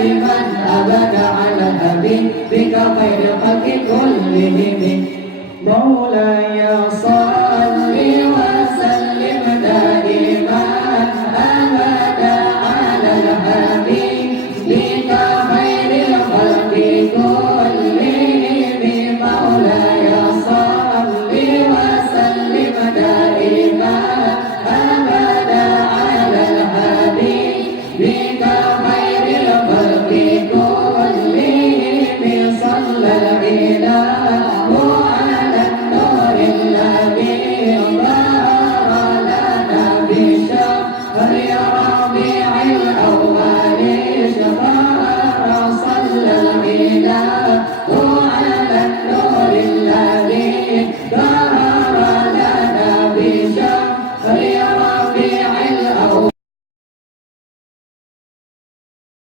دائما أبدا على حبيبك خير الخلق كلهم مولاي صل وسلم دائما أبدا على حبيبك خير الخلق كلهم مولاي صل وسلم دائما أبدا على حبيبك خير الخلق كلهم صلى الإله على النور الذي ظهر لنا بشهر ربيع الأول شهر صلى الإله على النور